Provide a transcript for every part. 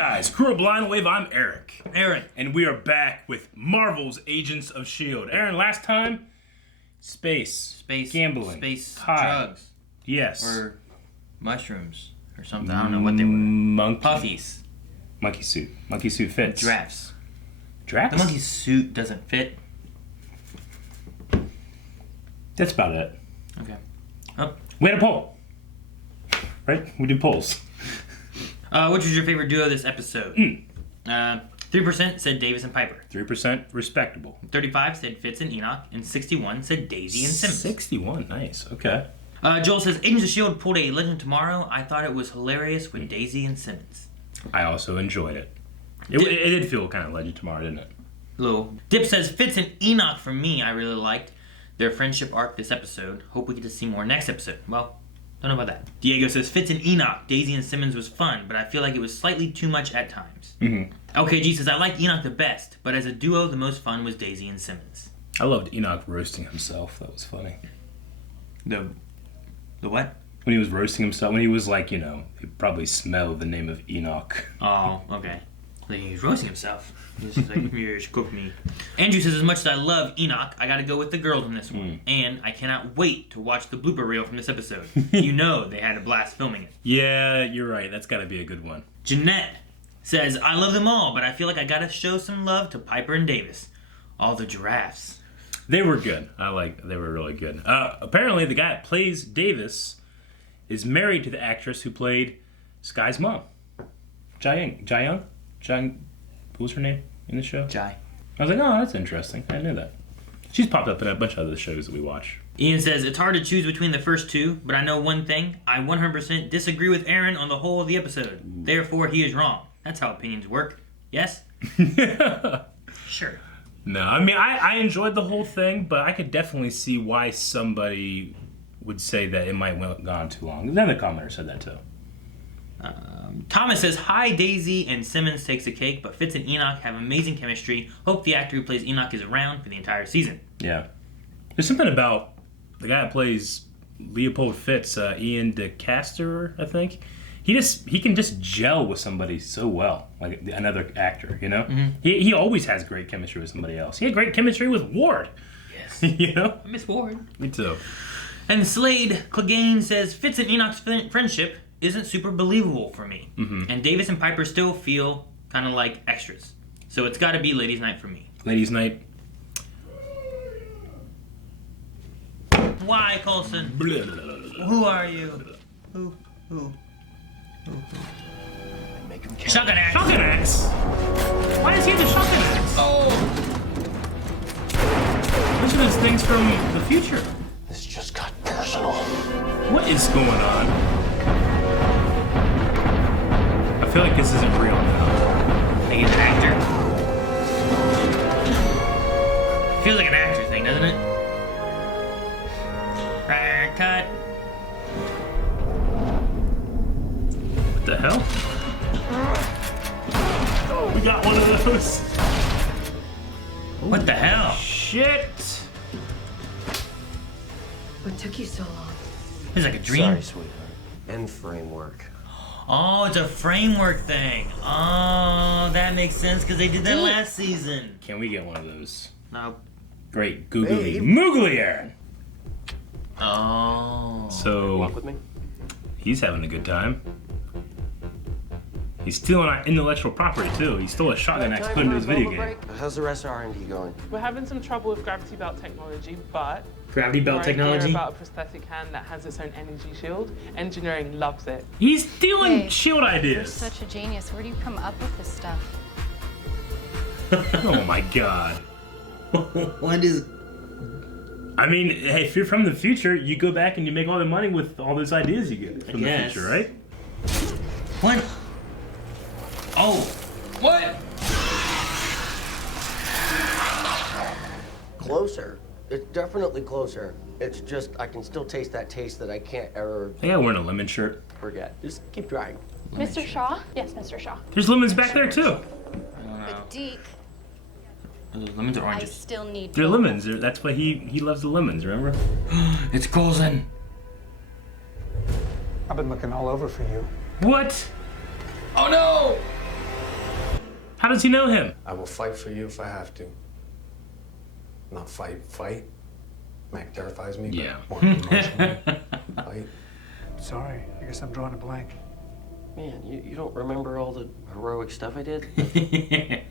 guys, Kuro Blind Wave, I'm Eric. Aaron. And we are back with Marvel's Agents of S.H.I.E.L.D. Aaron, last time, space, gambling, space, pie. drugs. Yes. Or mushrooms or something. I don't know what they were. Puffies. Monkey suit. Monkey suit fits. Drafts. Drafts? The monkey suit doesn't fit. That's about it. Okay. Oh. We had a poll. Right? We do polls. Which was your favorite duo this episode? 3% said Davis and Piper. 3% respectable. 35 said Fitz and Enoch. And 61 said Daisy and Simmons. 61, nice. Okay. Joel says, Agents of S.H.I.E.L.D. pulled a Legend Tomorrow. I thought it was hilarious with Daisy and Simmons. I also enjoyed it. It did feel kind of Legend Tomorrow, didn't it? Little. Dip says, Fitz and Enoch for me, I really liked their friendship arc this episode. Hope we get to see more next episode. Well, don't know about that. Diego says, Fitz and Enoch, Daisy and Simmons was fun, but I feel like it was slightly too much at times. LKG says, I liked Enoch the best, but as a duo, the most fun was Daisy and Simmons. I loved Enoch roasting himself. That was funny. The what? When he was roasting himself, when he was like, you know, he'd probably smell the name of Enoch. Oh, okay. Like he was roasting himself. He's just like, here, cook me. Andrew says, as much as I love Enoch, I gotta go with the girls in this one. And I cannot wait to watch the blooper reel from this episode. You know they had a blast filming it. Yeah, you're right. That's gotta be a good one. Jeanette says, I love them all, but I feel like I gotta show some love to Piper and Davis. All the giraffes. They were good. They were really good. Apparently, the guy that plays Davis is married to the actress who played Sky's mom. Jae-young? What was her name in the show? Jai. I was like, oh, that's interesting. I knew that. She's popped up in a bunch of other shows that we watch. Ian says, it's hard to choose between the first two, but I know one thing. I 100% disagree with Aaron on the whole of the episode. Therefore, he is wrong. That's how opinions work. Yes? Sure. No, I mean, I enjoyed the whole thing, but I could definitely see why somebody would say that it might have gone too long. Another commenter said that too. Thomas says, hi, Daisy and Simmons takes the cake, but Fitz and Enoch have amazing chemistry. Hope the actor who plays Enoch is around for the entire season. Yeah. There's something about the guy that plays Leopold Fitz, Ian DeCaster, I think. He can just gel with somebody so well, like another actor, you know? He always has great chemistry with somebody else. He had great chemistry with Ward. Yes. You know? I miss Ward. Me too. And Slade Clegane says, Fitz and Enoch's friendship isn't super believable for me. And Davis and Piper still feel kind of like extras. So it's got to be Ladies' Night for me. Ladies' Night. Why, Coulson? Who are you? Who? Shotgun axe. Shotgun axe? Why does he have the shotgun axe? Oh! Which of those things from the future? This just got personal. What is going on? I feel like this isn't real now. Like he's an actor. Feels like an actor thing, doesn't it? Right, cut. What the hell? Oh, we got one of those. What the hell? Shit. What took you so long? This is like a dream. Sorry, sweetheart. End framework. Oh, it's a framework thing. Oh, that makes sense because they did that last season. Can we get one of those? No. Great googly moogly, Aaron. Oh. So Walk with me? he's having a good time. He's stealing our intellectual property too. He stole a shotgun axe, put into his video game. How's the rest of R&D going? We're having some trouble with gravity belt technology, but Gravity belt more idea technology? about a prosthetic hand that has its own energy shield. Engineering loves it. He's stealing Hey, shield You're ideas. such a genius. Where do you come up with this stuff? Oh my god. What is... I mean, hey, if you're from the future, you go back and you make all the money with all those ideas you get from the guess. future, right? What? Oh. What? Closer. It's definitely closer. It's just, I can still taste that taste that I can't ever I think I'm wearing a lemon shirt. forget. Just keep trying. Mr. Shaw? Yes, Mr. Shaw. There's lemons back there too. But Deke, Are those lemons or I oranges? still need They're lemons. That's why he loves the lemons, remember? It's Coulson. I've been looking all over for you. What? Oh no! How does he know him? I will fight for you if I have to. Not fight. Mac terrifies me, Yeah. but more emotionally. Fight. Sorry, I guess I'm drawing a blank. Man, you don't remember all the heroic stuff I did? This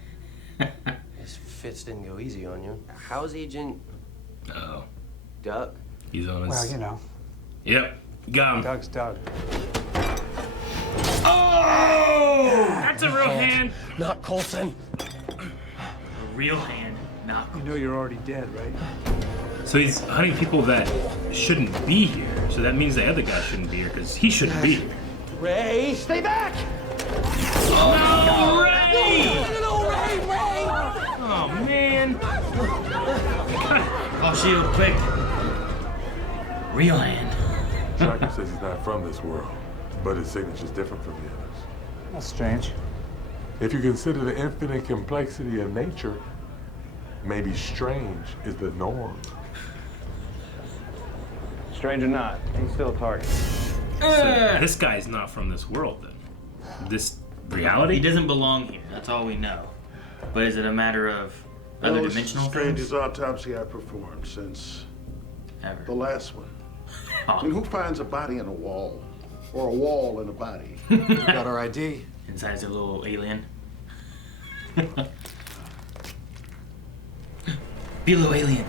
Fitz didn't go easy on you. How's Agent Oh, Doug? he's on his. Well, you know, Yep, got him. Doug's Doug. Oh, that's a real hand. Not Coulson. A real hand, not You know you're already dead, right? So he's hunting people that shouldn't be here. So that means the other guy shouldn't be here because he shouldn't be here. Ray, stay back! Oh, Ray! No, Ray! Oh man! Oh, shield, quick. Real hand. Shocker says he's not from this world, but his signature's different from the others. That's strange. If you consider the infinite complexity of nature, maybe strange is the norm. Strange or not, he's still a target. So this guy's not from this world then. This reality? He doesn't belong here. That's all we know. But is it a matter of other This is dimensional the strangest things? autopsy I've performed since Ever. the last one. I Oh, mean, who finds a body in a wall? Or a wall in a body? Got our ID. inside's a little alien. Below alien.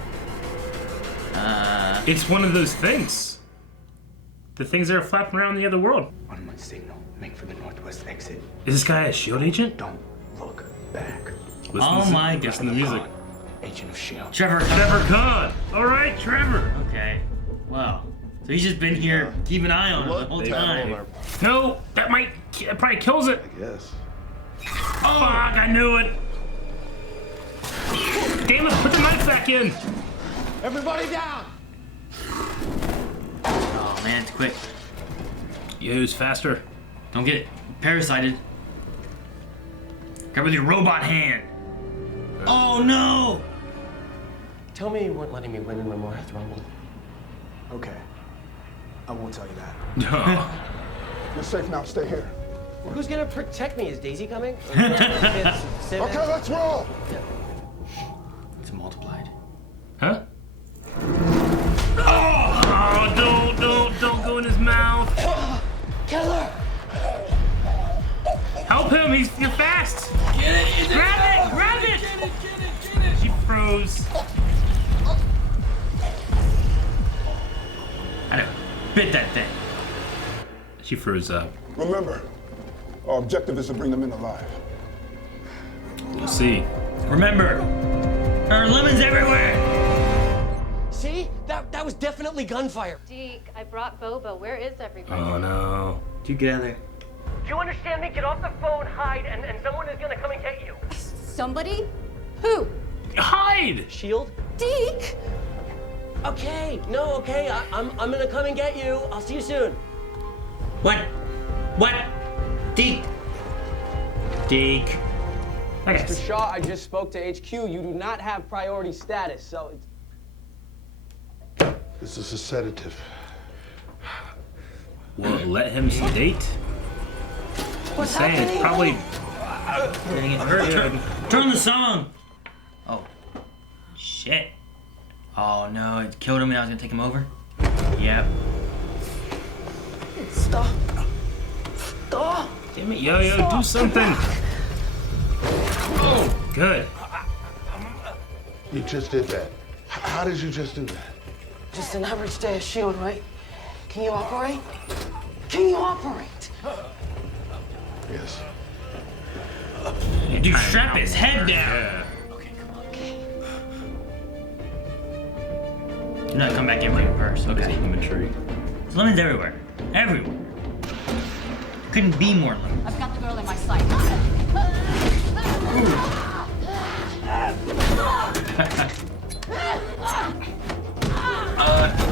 It's one of those things. The things that are flapping around the other world. On my signal, make for the northwest exit. Is this guy a S.H.I.E.L.D. agent? Don't look back. Listen Oh to, my listen to the music. Agent of S.H.I.E.L.D. Trevor. Trevor Kahn. All right, Trevor. Okay. Wow. So he's just been here, keep an eye on it the whole time. No, that probably kills it. Yes. Fuck, I knew it. Damn it, put the knife back in. Everybody down! Oh man, it's quick. Yeah, who's faster? Don't get it parasited. Grab with your robot hand. Oh no! Tell me you weren't letting me win in the Marietta Rumble. Okay. I won't tell you that. No. You're safe now. Stay here. Who's gonna protect me? Is Daisy coming? Fitz, Simmons? Okay, let's roll. It's multiplied. Huh? Oh, don't go in his mouth. Killer! Help him, you're fast. Get it! Grab it! She froze. I don't bit that thing. She froze up. Remember, our objective is to bring them in alive. We'll see. Remember, there are lemons everywhere. See? That was definitely gunfire. Deke, I brought Boba. Where is everybody? Oh no. Dude, get out of there. Do you understand me? Get off the phone, hide, and someone is gonna come and get you. Somebody? Who? Hide! Shield? Deke? Okay, no, okay, I'm gonna come and get you. I'll see you soon. What? What? Deke. Deke. I Mr. guess. Shaw, I just spoke to HQ. You do not have priority status, so it's... This is a sedative. Well, let him sedate. What's Saying it's happening? probably. Dang it. Turn the song. Oh. Shit. Oh no, it killed him and I was gonna take him over? Yep. Stop. Stop. Damn it, yo, do something. Oh, good. You just did that. How did you just do that? Just an average day of S.H.I.E.L.D., right? Can you operate? Can you operate? Yes. Dude, strap his head down. Yeah. Okay, come on. Do not come back in for your purse, okay? Inventory. There's lemons everywhere. Everywhere. Couldn't be more lemons. I've got the girl in my sight.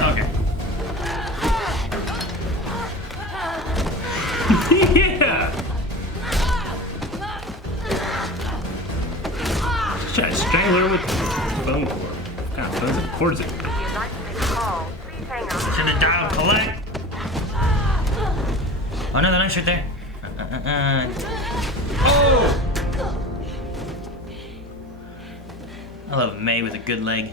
Okay. Yeah! Try to strangle her with the phone cord. What kind of cord is it? Should have dialed collect. Oh no, the knife's right there. Oh! I love May with a good leg.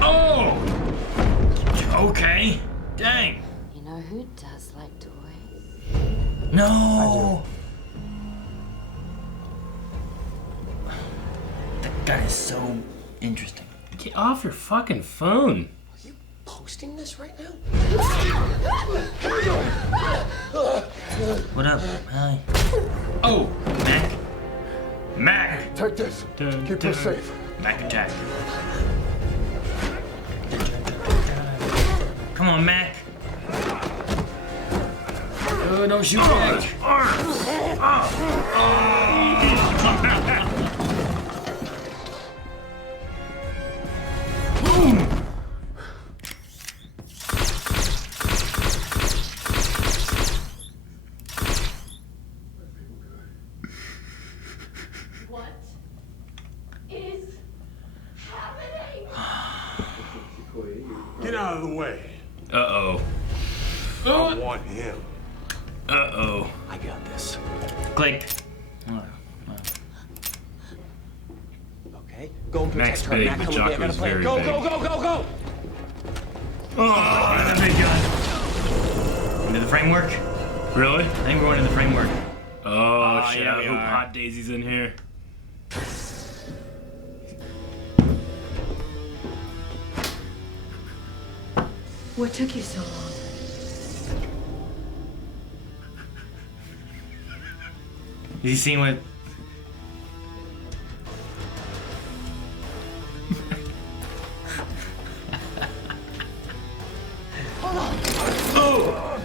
Oh! Okay. Dang. You know who does like toys? No! That guy is so interesting. Get off your fucking phone. Are you posting this right now? What up? Hi. Oh, Mac. Mac! Take this. Keep her safe. Mac attack. Come on, Mac. Oh, don't shoot Mac. Boom! What is happening? Get out of the way. Uh-oh. I want him. Uh-oh. I got this. Click. Okay, go and protect Mac's her. big, Mac, but come with me. I Jocko's got a plan. very Go, big. go, go, go, go! Oh, that's a big gun. Into the framework. Really? I think we're going in the framework. Oh, shit. yeah, I we hope are. Hot Daisy's in here. What took you so long? Is he seeing what? Oh!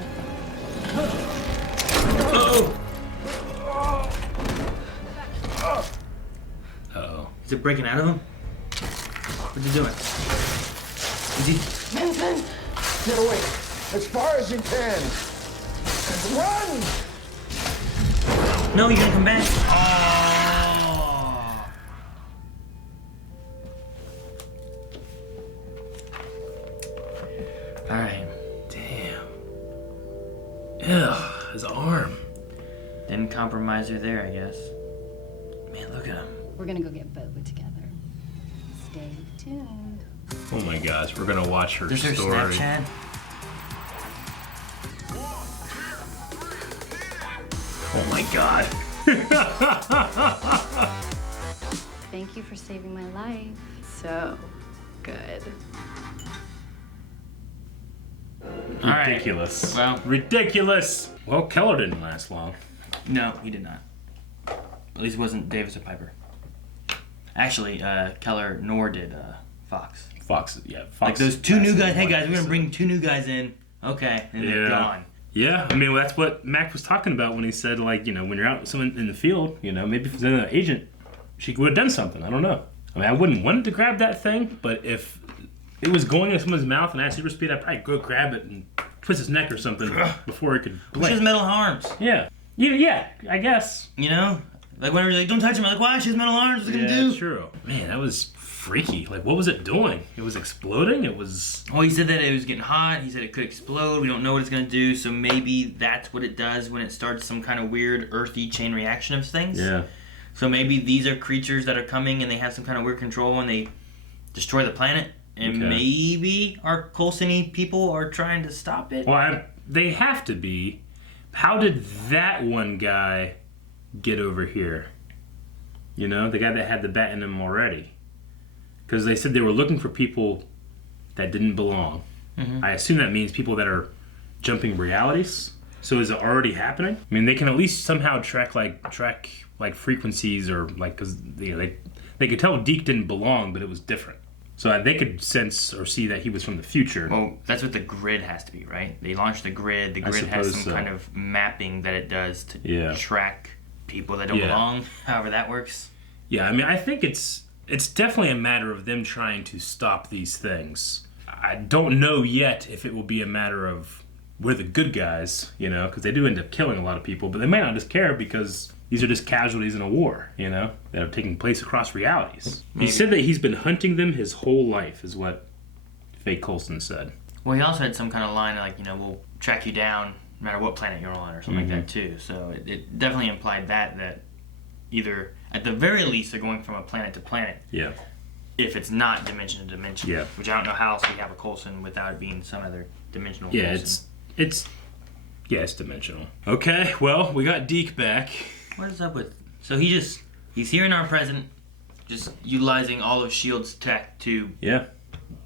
Oh! Uh-oh. Is it breaking out of him? What's he doing? Is he? Vincent! Get away! As far as you can! Run! No, you're gonna come back. Oh! All right. Damn. Ugh, his arm. Didn't compromise her there, I guess. Man, look at him. We're gonna go get Boba together. Stay tuned. Oh my gosh, we're gonna watch her There's her story. Snapchat. Oh my god. Thank you for saving my life. So good. All right. Ridiculous. Well- ridiculous. Well, Keller didn't last long. No, he did not. At least it wasn't Davis or Piper. Actually, Keller nor did Fox. Fox, yeah. Fox Like those two new lasted guys. Hey one guys, we're gonna episode. bring 2 new guys in. Okay, and they're gone. Yeah, I mean, that's what Mac was talking about when he said, like, you know, when you're out with someone in the field, you know, maybe if it's an agent, she would have done something. I don't know. I mean, I wouldn't want to grab that thing, but if it was going in someone's mouth and at super speed, I'd probably go grab it and twist his neck or something before it could blink. She has metal arms. Yeah. Yeah, I guess. You know? Like whenever you're like, don't touch him, I'm like, why? She has metal arms, what's it gonna do? True. Man, that was freaky. Like, what was it doing? It was exploding? It was... Well, he said that it was getting hot. He said it could explode. We don't know what it's going to do. So maybe that's what it does when it starts some kind of weird earthy chain reaction of things. Yeah. So maybe these are creatures that are coming and they have some kind of weird control and they destroy the planet. And Okay. maybe our Coulson-y people are trying to stop it. Well, they have to be. How did that one guy get over here? You know, the guy that had the bat in him already. Because they said they were looking for people that didn't belong. Mhm. I assume that means people that are jumping realities. So is it already happening? I mean, they can at least somehow track frequencies or like, because you know, they could tell Deke didn't belong, but it was different. So they could sense or see that he was from the future. Well, that's what the grid has to be, right? They launched the grid. The I grid has suppose some so. kind of mapping that it does to Yeah. track people that don't Yeah. belong, however that works. Yeah, I mean, I think it's definitely a matter of them trying to stop these things. I don't know yet if it will be a matter of we're the good guys, you know, because they do end up killing a lot of people, but they may not just care because these are just casualties in a war, you know, that are taking place across realities. He said that he's been hunting them his whole life, is what Faye Coulson said. Well, he also had some kind of line like, you know, we'll track you down no matter what planet you're on or something Mm-hmm. like that too. So it definitely implied that either, at the very least, they're going from a planet to planet. Yeah. If it's not dimension to dimension. Yeah. Which I don't know how else we have a Coulson without it being some other dimensional Yeah, Coulson. it's dimensional. Okay, well, we got Deke back. What is up with... So he's here in our present, just utilizing all of S.H.I.E.L.D's tech to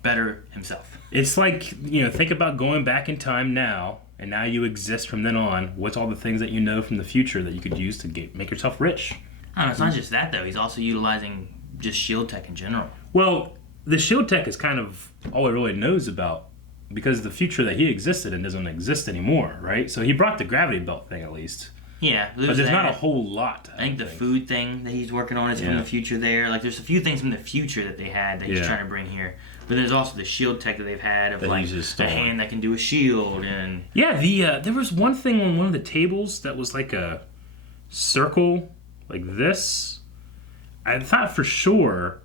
better himself. It's like, think about going back in time now, and now you exist from then on. What's all the things that you know from the future that you could use to make yourself rich? I don't know, it's not just that, though. He's also utilizing just S.H.I.E.L.D. tech in general. Well, the S.H.I.E.L.D. tech is kind of all it really knows about, because the future that he existed in doesn't exist anymore, right? So he brought the gravity belt thing, at least. Yeah. But there's not a whole lot. I think the food thing that he's working on is from the future there. Like, there's a few things from the future that they had that he's trying to bring here. But there's also the S.H.I.E.L.D. tech that they've had of, like, a hand that can do a shield and... Yeah, there was one thing on one of the tables that was like a circle, like this. I thought for sure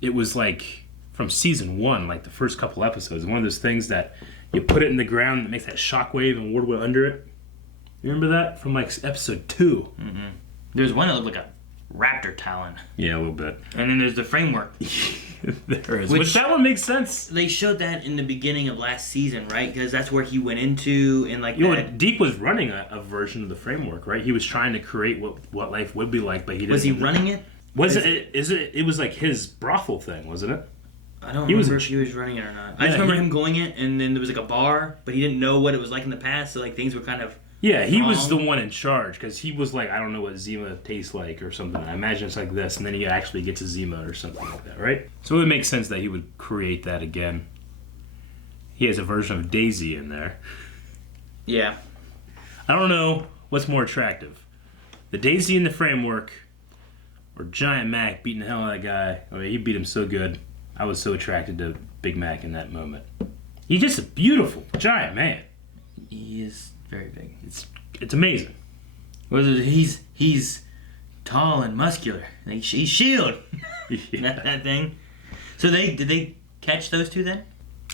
it was, like, from season 1, like the first couple episodes. One of those things that you put it in the ground that makes that shockwave and ward under it. You remember that? From, like, episode 2. Mm-hmm. There's one that looked like a raptor talon. Yeah, a little bit. And then there's the framework. There is. Which that one makes sense. They showed that in the beginning of last season, right? Because that's where he went into and like Deke was running a version of the framework, right? He was trying to create what life would be like, but he didn't. Was he running it? It was like his brothel thing, wasn't it? I don't remember if he was running it or not. I just remember him going it, and then there was like a bar, but he didn't know what it was like in the past, so like things were kind of... Yeah, he was the one in charge, because he was like, I don't know what Zima tastes like or something. I imagine it's like this, and then he actually gets a Zima or something like that, right? So it would make sense that he would create that again. He has a version of Daisy in there. Yeah. I don't know what's more attractive. The Daisy in the framework, or Giant Mac beating the hell out of that guy. I mean, he beat him so good. I was so attracted to Big Mac in that moment. He's just a beautiful giant man. He is very big. It's amazing. He's tall and muscular. He's S.H.I.E.L.D. that thing. So did they catch those two then?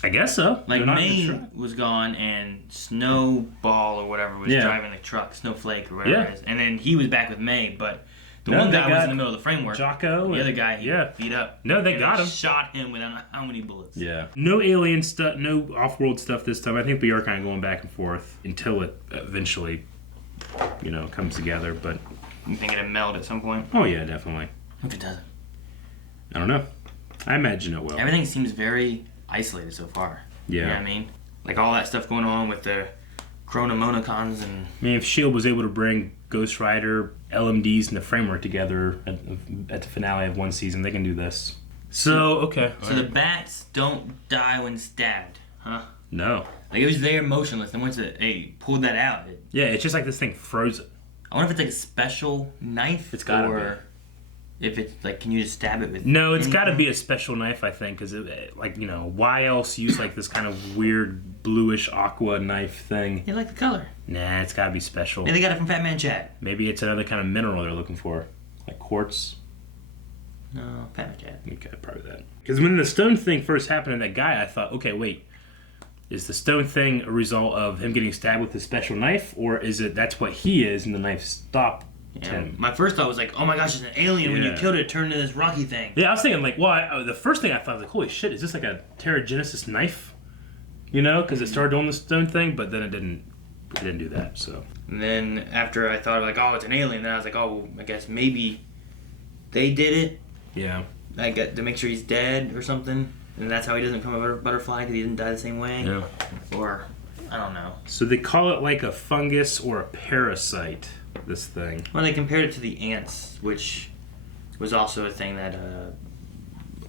I guess so. Like Maine was gone and Snowball or whatever was driving the truck, Snowflake or whatever it is. And then he was back with May, but the one guy was in the middle of the framework. Jocko. The other guy he beat up. No, they got him. Shot him with I don't know how many bullets. Yeah. No alien stuff, no off-world stuff this time. I think we are kind of going back and forth until it eventually, comes together. But you think it'll meld at some point? Oh yeah, definitely. If it doesn't, I don't know. I imagine it will. Everything seems very isolated so far. Yeah. You know what I mean? Like all that stuff going on with the Chronomonicons and... I mean, if S.H.I.E.L.D. was able to bring Ghost Rider, LMDs, and the framework together at the finale of one season, they can do this. So, okay. So the bats don't die when stabbed, huh? No. Like, it was there motionless, and once pulled that out... Yeah, it's just like this thing frozen. I wonder if it's like a special knife? It's gotta be. If it's like, can you just stab it with... No, it's got to be a special knife, I think, because why else use like this kind of weird bluish aqua knife thing? You like the color? Nah, it's got to be special. Maybe they got it from Fat Man Chad. Maybe it's another kind of mineral they're looking for, like quartz. No, Fat Man Chad. Okay, probably that. Because when the stone thing first happened to that guy, I thought, okay, wait, is the stone thing a result of him getting stabbed with a special knife, or is it that's what he is and the knife stopped? Yeah, my first thought was like, oh my gosh, it's an alien. When you killed it, it turned into this rocky thing. Yeah, I was thinking like, the first thing I thought was like, holy shit, is this like a Terrigenesis knife? Because it started doing the stone thing, but then it didn't do that. So. And then after I thought like, oh, it's an alien, then I was like, oh, I guess maybe they did it. Yeah. Like to make sure he's dead or something, and that's how he doesn't become a butterfly because he didn't die the same way. Yeah. Or I don't know. So they call it like a fungus or a parasite. This thing. Well, they compared it to the ants, which was also a thing that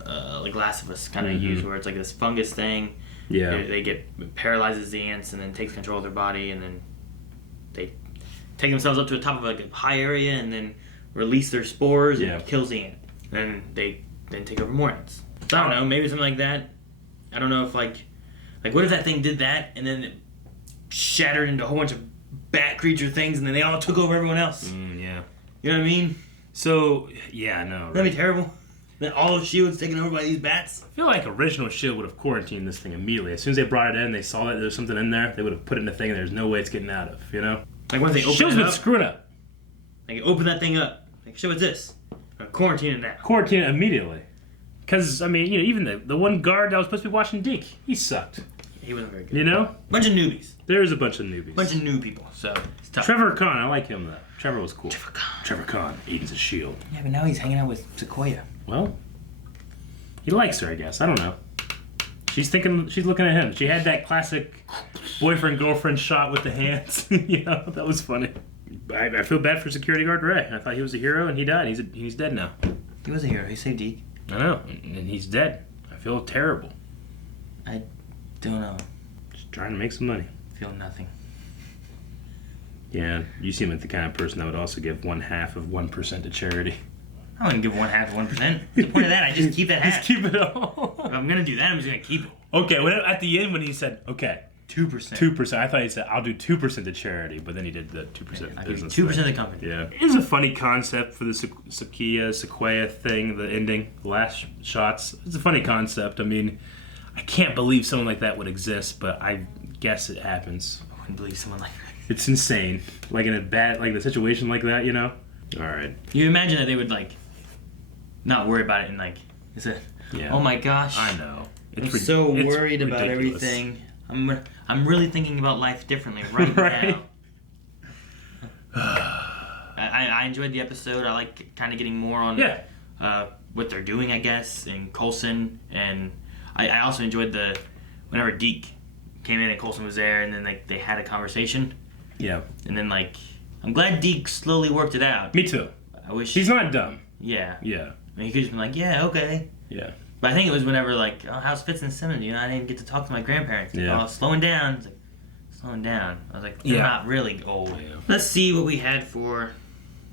like Last of Us kind of used, where it's like this fungus thing. Yeah. It paralyzes the ants and then takes control of their body, and then they take themselves up to the top of like a high area and then release their spores and it kills the ant. And they then take over more ants. So I don't know, maybe something like that. I don't know if like what if that thing did that and then it shattered into a whole bunch of bat creature things, and then they all took over everyone else. Yeah. You know what I mean? So, yeah, no. Right? That'd be terrible. Then all of S.H.I.E.L.D. was taken over by these bats. I feel like original S.H.I.E.L.D. would have quarantined this thing immediately. As soon as they brought it in, they saw that there was something in there, they would have put it in the thing and there's no way it's getting out of, Like once they open S.H.I.E.L.D.'s it been up. screwing up. Like open that thing up. Like, so what's this? Quarantine it now. Quarantine immediately. Because, I mean, you know, even the one guard that was supposed to be watching Deke, he sucked. He wasn't very good. You know? Bunch of newbies. There's a bunch of newbies. Bunch of new people, so it's tough. Trevor Conn, I like him though. Trevor was cool. Trevor Conn. Agents of S.H.I.E.L.D. Yeah, but now he's hanging out with Sequoia. Well, he likes her, I guess. I don't know. She's looking at him. She had that classic boyfriend-girlfriend shot with the hands. You know, that was funny. I feel bad for security guard Ray. I thought he was a hero, and he died. He's dead now. He was a hero. He saved Deke. I know, and he's dead. I feel terrible. I don't know. Just trying to make some money. Feel nothing. Yeah, you seem like the kind of person that would also give 1/2% to charity. I wouldn't give 1/2 of 1%. What's the point of that? I just keep that half. Just keep it all. If I'm gonna do that, I'm just gonna keep it. Okay, at the end when he said, okay, 2%. 2%. I thought he said, I'll do 2% to charity, but then he did the 2% I give business. 2% of the company. Yeah. It's a funny concept for the Sequoia thing, the ending, the last shots. It's a funny concept. I mean, I can't believe someone like that would exist, but I guess it happens. I wouldn't believe someone like that. It's insane. Like in a situation like that, you know? Alright. You imagine that they would, like, not worry about it and, like, is it, Yeah. oh my gosh. I know. I'm so worried about ridiculous. everything. I'm really thinking about life differently right, Right. now. I enjoyed the episode. I like kind of getting more on what they're doing, I guess, and Coulson. And I also enjoyed whenever Deke came in and Coulson was there, and then like they had a conversation. Yeah. And then like I'm glad Deke slowly worked it out. Me too. I wish he's not dumb. Yeah. Yeah. I mean, he could just be like, yeah, okay. Yeah. But I think it was whenever, like, oh, how's Fitz and Simmons? You know, I didn't get to talk to my grandparents. Like, Yeah. oh, slowing down. It's like, slowing down. I was like, they're not really old. Yeah. Let's see what we had for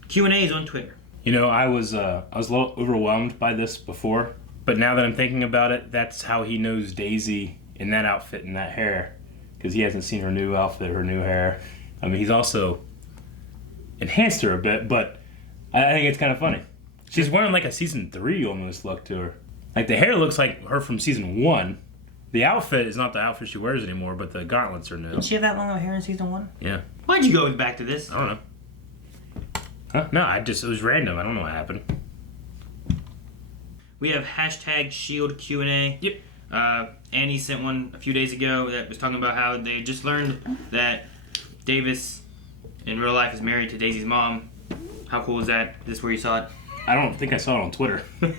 Q&As on Twitter. You know, I was a little overwhelmed by this before, but now that I'm thinking about it, that's how he knows Daisy in that outfit and that hair, because he hasn't seen her new outfit, her new hair. I mean, he's also enhanced her a bit, but I think it's kind of funny. She's wearing like a season 3 almost look to her. Like the hair looks like her from season 1. The outfit is not the outfit she wears anymore, but the gauntlets are new. Didn't she have that long of hair in season 1? Yeah. Why'd you go back to this? I don't know. Huh? No, it was random. I don't know what happened. We have hashtag Shield Q&A. Yep. Annie sent one a few days ago that was talking about how they just learned that Davis in real life is married to Daisy's mom. How cool is that? Is this where you saw it? I don't think I saw it on Twitter. I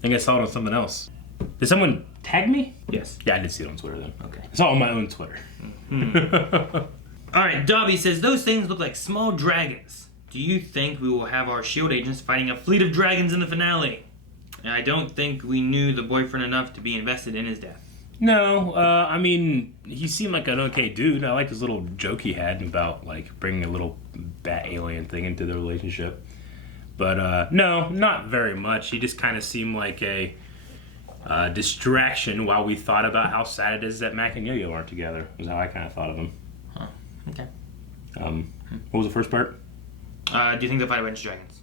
think I saw it on something else. Did someone tag me? Yes. Yeah, I did see it on Twitter then. Okay. I saw it on my own Twitter. All right, Dobby says, those things look like small dragons. Do you think we will have our S.H.I.E.L.D. agents fighting a fleet of dragons in the finale? And I don't think we knew the boyfriend enough to be invested in his death. No, I mean, he seemed like an okay dude. I liked his little joke he had about, like, bringing a little bat alien thing into the relationship. But, no, not very much. He just kind of seemed like a distraction while we thought about how sad it is that Mac and Yo-Yo aren't together, was how I kind of thought of him. Huh, okay. What was the first part? Do you think they'll fight a bunch of dragons?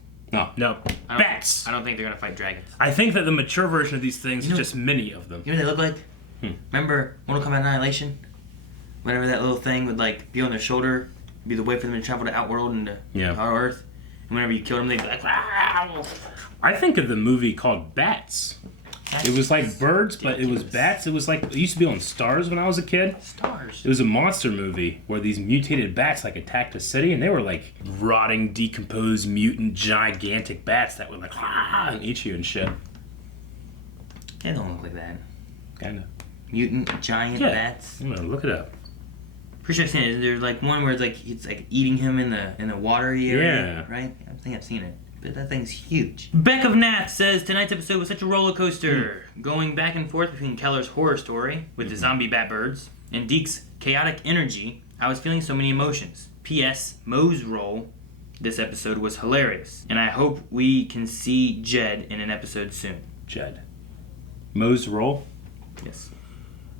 No. Bats! I don't think they're going to fight dragons. I think that the mature version of these things is just many of them. You know what they look like? Remember Mortal Kombat Annihilation? Whenever that little thing would like be on their shoulder, it'd be the way for them to travel to Outworld and to our Earth. And whenever you killed them, they'd be like, "Wow!" I think of the movie called Bats. It was like birds, but it was bats. It was like, it used to be on Stars when I was a kid. Stars? It was a monster movie where these mutated bats like attacked a city, and they were like rotting, decomposed, mutant, gigantic bats that would like and eat you and shit. They don't look like that. Kinda. Mutant giant bats. I'm gonna look it up. Pretty sure I've seen it. There's like one where it's like eating him in the watery area, Yeah. right? I think I've seen it. But that thing's huge. Beck of Nath says, tonight's episode was such a roller coaster. Going back and forth between Keller's horror story with the zombie bat birds and Deke's chaotic energy, I was feeling so many emotions. P.S. Moe's role this episode was hilarious. And I hope we can see Jed in an episode soon. Jed. Moe's role? Yes.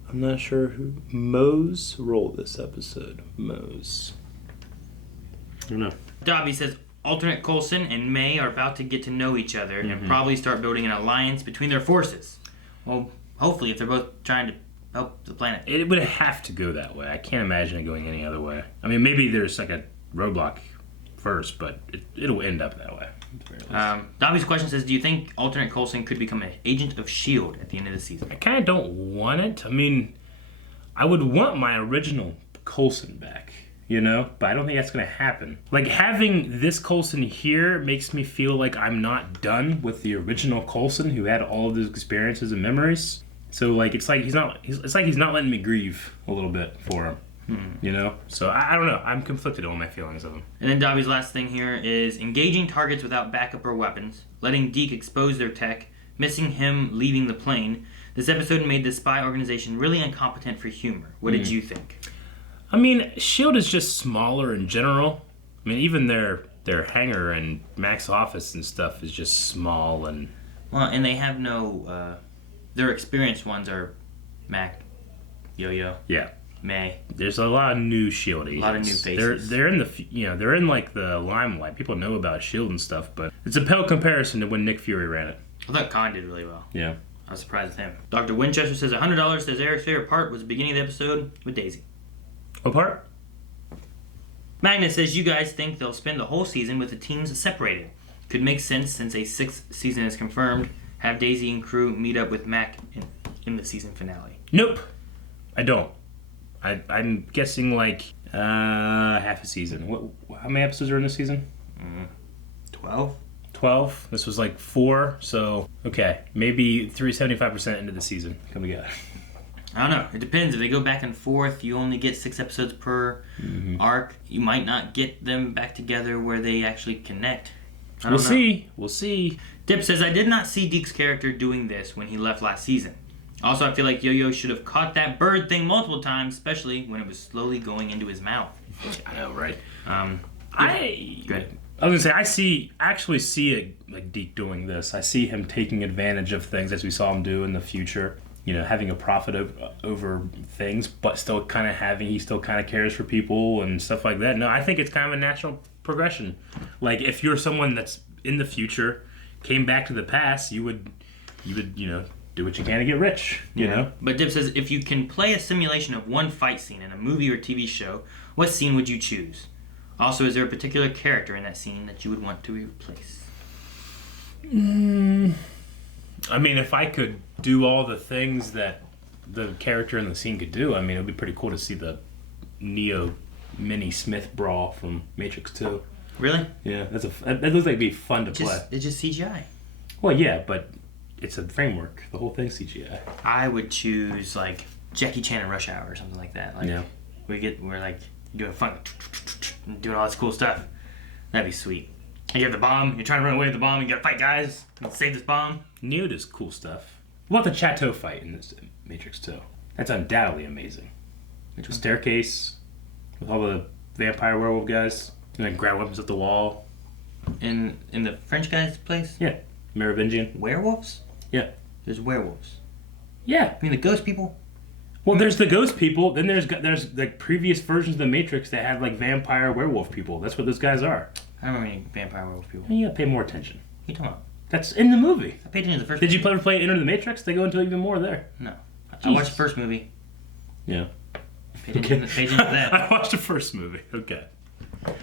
I'm not sure who Moe's role this episode. Moe's. I don't know. Dobby says, alternate Coulson and May are about to get to know each other and probably start building an alliance between their forces. Well, hopefully, if they're both trying to help the planet. It would have to go that way. I can't imagine it going any other way. I mean, maybe there's like a roadblock first, but it'll end up that way. Dobby's question says, do you think alternate Coulson could become an agent of S.H.I.E.L.D. at the end of the season? I kind of don't want it. I mean, I would want my original Coulson back, you know? But I don't think that's going to happen. Like, having this Coulson here makes me feel like I'm not done with the original Coulson who had all of those experiences and memories. So, like, it's like he's not letting me grieve a little bit for him. You know? So, I don't know. I'm conflicted on my feelings of him. And then Dobby's last thing here is engaging targets without backup or weapons, letting Deke expose their tech, missing him leaving the plane. This episode made the spy organization really incompetent for humor. What did you think? I mean, S.H.I.E.L.D. is just smaller in general. I mean, even their hangar and Mac's office and stuff is just small and... Well, and they have no... their experienced ones are Mac, Yo-Yo. Yeah. May. There's a lot of new S.H.I.E.L.D. agents. A lot of new faces. They're in they're in like the limelight. People know about S.H.I.E.L.D. and stuff, but it's a pale comparison to when Nick Fury ran it. I thought Khan did really well. Yeah. I was surprised with him. Dr. Winchester says $100, says Eric's favorite part was the beginning of the episode with Daisy. What part? Magnus says you guys think they'll spend the whole season with the teams separated. Could make sense since a 6th season is confirmed. Have Daisy and crew meet up with Mac in the season finale. Nope. I don't. I'm guessing like half a season. How many episodes are in this season? 12? 12. This was like 4, so okay. Maybe 75% into the season come together. I don't know. It depends. If they go back and forth, you only get 6 episodes per arc. You might not get them back together where they actually connect. We'll see. We'll see. Dip says, I did not see Deke's character doing this when he left last season. Also, I feel like Yo-Yo should have caught that bird thing multiple times, especially when it was slowly going into his mouth. I know, right? Go ahead. I was gonna say, I actually see it like Deke doing this. I see him taking advantage of things as we saw him do in the future. You know, having a profit over things, but still kind of he still kind of cares for people and stuff like that. No, I think it's kind of a natural progression. Like, if you're someone that's in the future, came back to the past, you would, do what you can to get rich, you know? But Dip says, if you can play a simulation of one fight scene in a movie or TV show, what scene would you choose? Also, is there a particular character in that scene that you would want to replace? I mean, if I could do all the things that the character in the scene could do, I mean, it would be pretty cool to see the Neo Mini Smith brawl from Matrix 2. Really? Yeah, that looks like it'd be fun to play. It's just CGI. Well, yeah, but it's a framework. The whole thing's CGI. I would choose like Jackie Chan in Rush Hour or something like that. Like, yeah. We're like doing fun, doing all this cool stuff. That'd be sweet. You have the bomb. You're trying to run away with the bomb. You gotta fight guys and save this bomb. Neo does cool stuff. What about the Chateau fight in this Matrix 2? That's undoubtedly amazing. The staircase with all the vampire werewolf guys, and then grab weapons at the wall. In the French guy's place? Yeah, Merovingian. Werewolves? Yeah. There's werewolves. Yeah. You mean the ghost people? Well, there's the ghost people. Then there's like previous versions of the Matrix that had like vampire werewolf people. That's what those guys are. I don't remember any vampire werewolf people. You gotta pay more attention. What are you talking about? That's in the movie. I paid attention to the first Did movie. you ever play Enter the Matrix? They go into even more there. No. I watched the first movie. Yeah. Paid attention to that. I watched the first movie. Okay.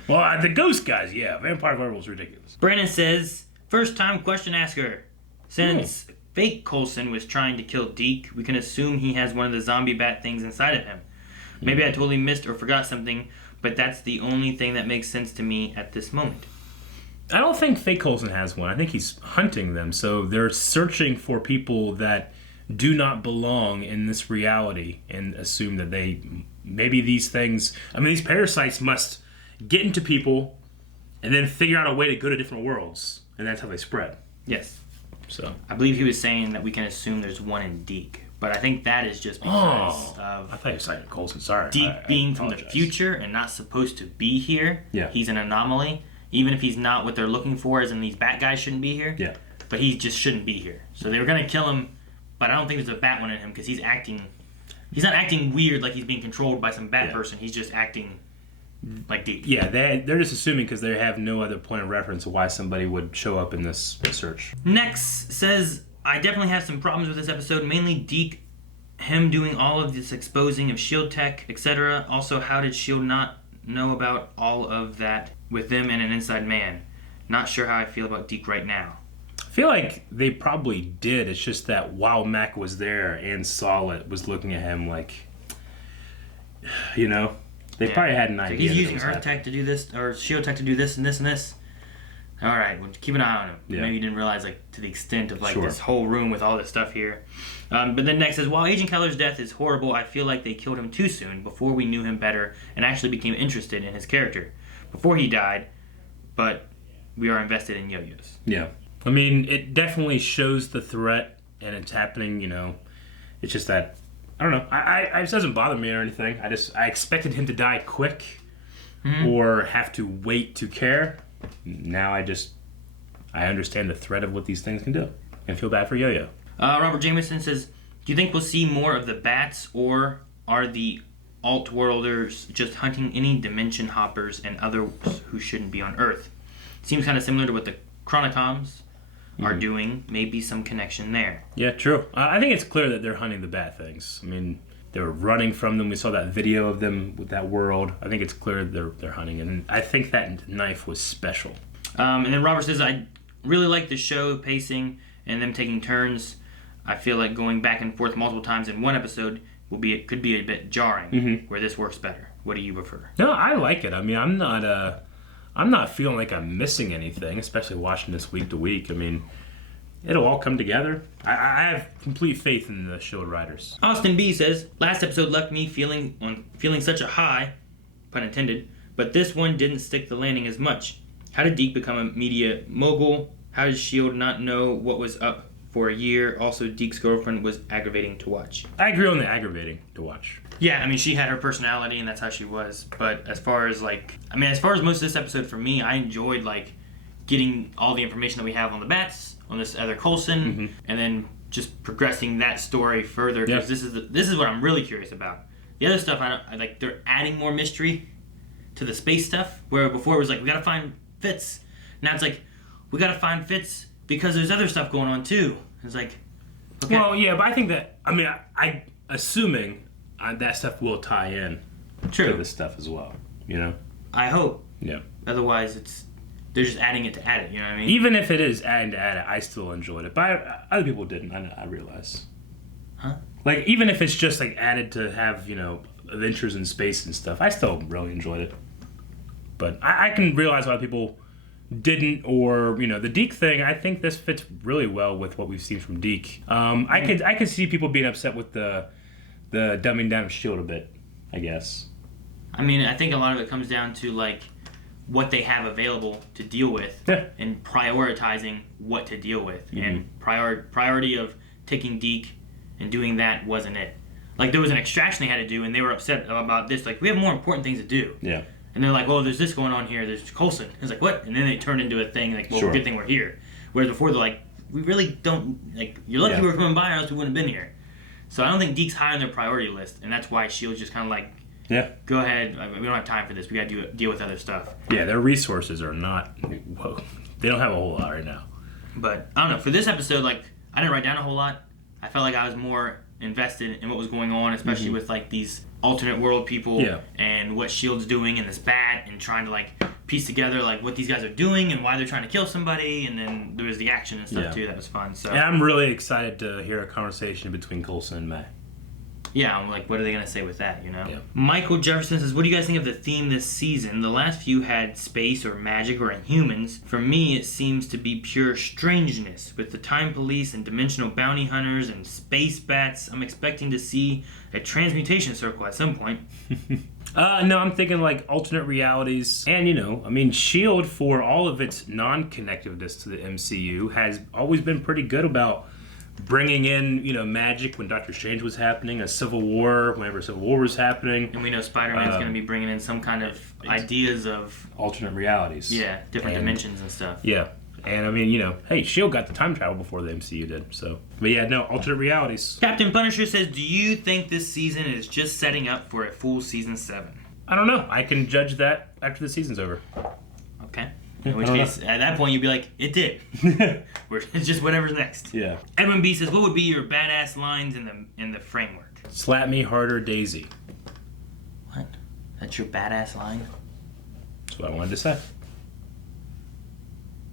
Well, the ghost guys, yeah. Vampire werewolves, ridiculous. Brandon says, first time question asker. Since fake Coulson was trying to kill Deke, we can assume he has one of the zombie bat things inside of him. Maybe I totally missed or forgot something, but that's the only thing that makes sense to me at this moment. I don't think fake Coulson has one. I think he's hunting them. So they're searching for people that do not belong in this reality and assume that maybe these things, these parasites must get into people and then figure out a way to go to different worlds. And that's how they spread. Yes. So I believe he was saying that we can assume there's one in Deke. But I think that is just because of... I thought you were saying Coulson. Sorry. Deke being from the future and not supposed to be here. Yeah. He's an anomaly. Even if he's not what they're looking for, as in these bat guys shouldn't be here. Yeah. But he just shouldn't be here. So they were going to kill him, but I don't think there's a bat one in him because he's not acting weird like he's being controlled by some bat person. He's just acting like Deke. Yeah, they're just assuming because they have no other point of reference of why somebody would show up in this search. Next says, I definitely have some problems with this episode, mainly Deke, him doing all of this exposing of S.H.I.E.L.D. tech, etc. Also, how did S.H.I.E.L.D. not know about all of that with them and an inside man. Not sure how I feel about Deke right now. I feel like they probably did. It's just that while Mac was there and Solid was looking at him like, you know, they probably had an So idea. he's that using was Earth happening. Tech to do this, or Shield Tech to do this and this and this. All right, well, keep an eye on him. Yeah. Maybe you didn't realize, like, to the extent of, like, Sure. this whole room with all this stuff here. But then next says, while Agent Keller's death is horrible, I feel like they killed him too soon, before we knew him better and actually became interested in his character. Before he died, but we are invested in yo-yos. Yeah. I mean, it definitely shows the threat, and it's happening, you know. It's just that, I don't know. It doesn't bother me or anything. I expected him to die quick or have to wait to care. Now I understand the threat of what these things can do and feel bad for Yo-Yo. Robert Jameson says, do you think we'll see more of the bats, or are the alt-worlders just hunting any dimension hoppers and others who shouldn't be on Earth? Seems kind of similar to what the Chronicoms are doing. Maybe some connection there. Yeah, true. I think it's clear that they're hunting the bat things. I mean, they were running from them. We saw that video of them with that world. I think it's clear they're hunting, and I think that knife was special. And then Robert says, I really like the show pacing and them taking turns. I feel like going back and forth multiple times in one episode could be a bit jarring, where this works better. What do you prefer? No, I like it. I mean, I'm not feeling like I'm missing anything, especially watching this week to week. I mean, it'll all come together. I have complete faith in the Shield writers. Austin B says, last episode left me feeling such a high, pun intended, but this one didn't stick the landing as much. How did Deke become a media mogul? How did S.H.I.E.L.D. not know what was up for a year? Also, Deke's girlfriend was aggravating to watch. I agree on the aggravating to watch. Yeah, I mean, she had her personality, and that's how she was. But as far as most of this episode for me, I enjoyed, like, getting all the information that we have on the bats, on this other Coulson, and then just progressing that story further. Because this is what I'm really curious about. The other stuff, I like, they're adding more mystery to the space stuff, where before it was like, we gotta find Fitz. Now it's like, we gotta find Fitz because there's other stuff going on too. It's like, okay. Well, yeah, but I think that, I mean, I assuming that stuff will tie in to this stuff as well, you know? I hope. Yeah. Otherwise, they're just adding it to add it, you know what I mean? Even if it is adding to add it, I still enjoyed it. But other people didn't, I realize. Huh? Like, even if it's just, like, added to have, you know, adventures in space and stuff, I still really enjoyed it. But I can realize why people didn't, or, you know, the Deke thing, I think this fits really well with what we've seen from Deke. I could see people being upset with the dumbing down of S.H.I.E.L.D. a bit, I guess. I mean, I think a lot of it comes down to, like, what they have available to deal with and prioritizing what to deal with. And priority of taking Deke and doing that wasn't it. Like, there was an extraction they had to do, and they were upset about this. Like, we have more important things to do. Yeah. And they're like, well, there's this going on here. There's Coulson. It's like, what? And then they turned into a thing, like, well, good thing we're here. Whereas before, they're like, we really don't, like, you're lucky we were coming by or else we wouldn't have been here. So I don't think Deke's high on their priority list, and that's why S.H.I.E.L.D's just kind of like, go ahead, we don't have time for this. We got to deal with other stuff. Yeah, their resources are not, they don't have a whole lot right now. But, I don't know, for this episode, like, I didn't write down a whole lot. I felt like I was more invested in what was going on, especially with, like, these alternate world people and what S.H.I.E.L.D's doing and this bat and trying to, like, piece together, like, what these guys are doing and why they're trying to kill somebody. And then there was the action and stuff, too. That was fun. So, and I'm really excited to hear a conversation between Coulson and May. Yeah, I'm like, what are they going to say with that, you know? Yeah. Michael Jefferson says, what do you guys think of the theme this season? The last few had space or magic or Inhumans. For me, it seems to be pure strangeness. With the time police and dimensional bounty hunters and space bats, I'm expecting to see a transmutation circle at some point. No, I'm thinking like alternate realities. And, you know, I mean, S.H.I.E.L.D., for all of its non-connectiveness to the MCU, has always been pretty good about bringing in, you know, magic when Doctor Strange was happening, a Civil War, whenever Civil War was happening. And we know Spider-Man's going to be bringing in some kind of ideas of alternate realities. Yeah, different dimensions and stuff. Yeah. And I mean, you know, hey, S.H.I.E.L.D. got the time travel before the MCU did, so. But yeah, no, alternate realities. Captain Punisher says, do you think this season is just setting up for a full season 7? I don't know. I can judge that after the season's over. Okay. In which case, at that point, you'd be like, it did. It's just whatever's next. Yeah. Edwin B says, what would be your badass lines in the framework? Slap me harder, Daisy. What? That's your badass line? That's what I wanted to say.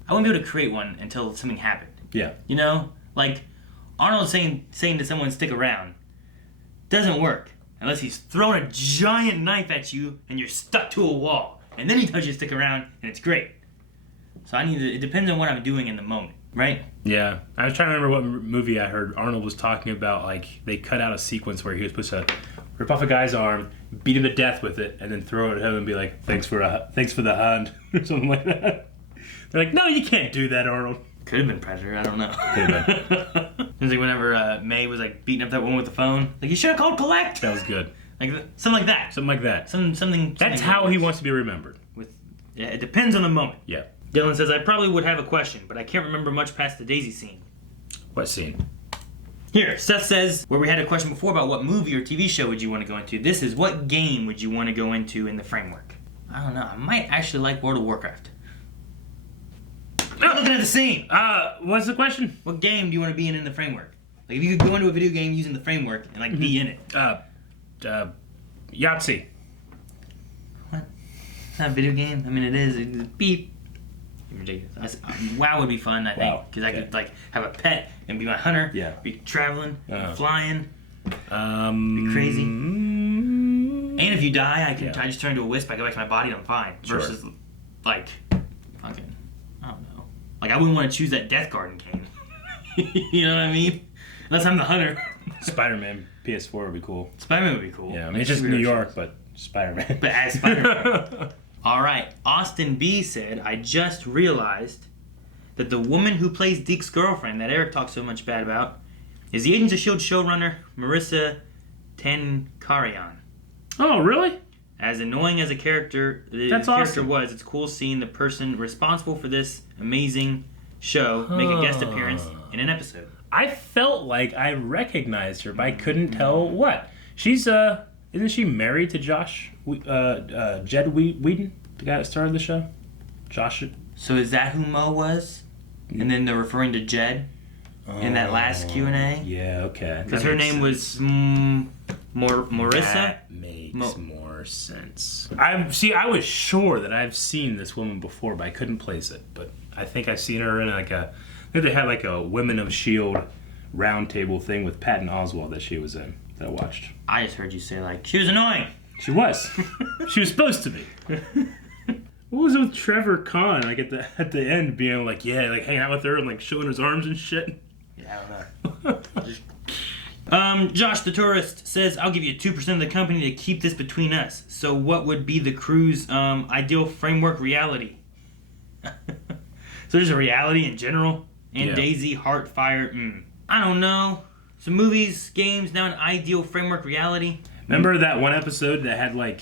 I wouldn't be able to create one until something happened. Yeah. You know? Like, Arnold saying to someone, stick around, doesn't work. Unless he's throwing a giant knife at you and you're stuck to a wall. And then he tells you to stick around and it's great. So it depends on what I'm doing in the moment, right? Yeah. I was trying to remember what movie I heard Arnold was talking about. Like, they cut out a sequence where he was supposed to rip off a guy's arm, beat him to death with it, and then throw it at him and be like, thanks for the hand, or something like that. They're like, no, you can't do that, Arnold. Could have been Predator, I don't know. Could have been. It was like whenever May was like beating up that woman with the phone. Like, you should have called collect! That was good. Like, something like that. Something like that. Something That's how he wants to be remembered. Yeah, it depends on the moment. Yeah. Dylan says, I probably would have a question, but I can't remember much past the Daisy scene. What scene? Here, Seth says, where we had a question before about what movie or TV show would you want to go into, this is, what game would you want to go into in the framework? I don't know. I might actually like World of Warcraft. I'm looking at the scene. What's the question? What game do you want to be in the framework? Like, if you could go into a video game using the framework and, like, be in it. Yahtzee. What? It's not a video game. I mean, it is. It's beep. Ridiculous. WoW would be fun, I think, because I could like have a pet and be my hunter. Yeah. Be traveling, flying. Be crazy. And if you die, I just turn into a wisp. I go back to my body and I'm fine. Sure. Versus, like, fucking, I don't know. Like, I wouldn't want to choose that Death Garden game. You know what I mean? Unless I'm the hunter. Spider-Man PS4 would be cool. Spider-Man would be cool. Yeah, I mean, it's just New York, but Spider-Man. But as Spider-Man. All right, Austin B said, I just realized that the woman who plays Deke's girlfriend that Eric talks so much bad about is the Agents of S.H.I.E.L.D. showrunner Marissa Tenkarian. Oh, really? As annoying as the character was, it's cool seeing the person responsible for this amazing show make a guest appearance in an episode. I felt like I recognized her, but I couldn't tell what. She's isn't she married to Josh? Jed Whedon, the guy that started the show. Josh. So is that who Mo was? And then they're referring to Jed in that last Q&A. Yeah, okay. Because her name was Marissa. That makes more sense. I was sure that I've seen this woman before, but I couldn't place it. But I think I've seen her in like a. I think they had like a Women of S.H.I.E.L.D. roundtable thing with Patton Oswalt that she was in that I watched. I just heard you say like she was annoying. She was. She was supposed to be. What was it with Trevor Kahn? Like at the end, being like, yeah, like hanging out with her and like showing his arms and shit. Yeah, I don't know. Josh the Tourist says, I'll give you 2% of the company to keep this between us. So what would be the crew's ideal framework reality? So there's a reality in general? And Daisy, Heartfire, I don't know. So movies, games, now an ideal framework reality. Remember that one episode that had like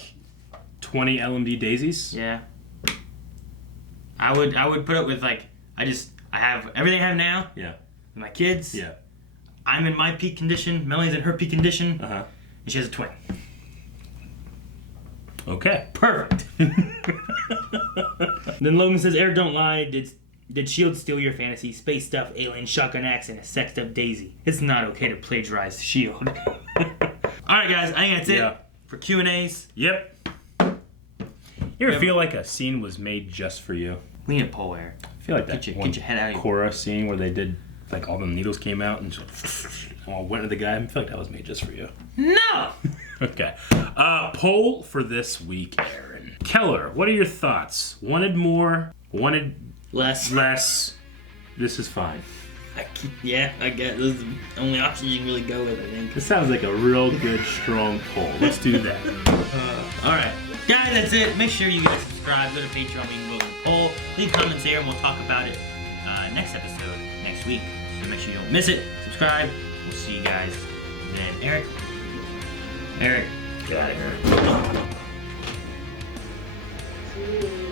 20 LMD daisies? Yeah. I would put up with like, I have everything I have now. Yeah. My kids. Yeah. I'm in my peak condition. Melanie's in her peak condition. Uh-huh. And she has a twin. Okay. Perfect. Then Logan says, Eric, don't lie. Did S.H.I.E.L.D. steal your fantasy? Space stuff, alien, shotgun axe, and a sexed up Daisy. It's not okay to plagiarize S.H.I.E.L.D. Alright guys, I think that's it for Q&As. Yep. You ever feel like a scene was made just for you? We need a poll, Eric. I feel like that get your head out of Kuro scene where they did, like, all the needles came out and all went to the guy. I feel like that was made just for you. No! Okay. Poll for this week, Aaron. Keller, what are your thoughts? Wanted more? Wanted less? Less. This is fine. Yeah, I guess those are the only options you can really go with, I think. This sounds like a real good, strong poll. Let's do that. Alright. Guys, that's it. Make sure you guys subscribe. Go to Patreon. We can vote in the poll. Leave comments there, and we'll talk about it next episode, next week. So make sure you don't miss it. Subscribe. We'll see you guys then. Eric? Eric. Get out of here.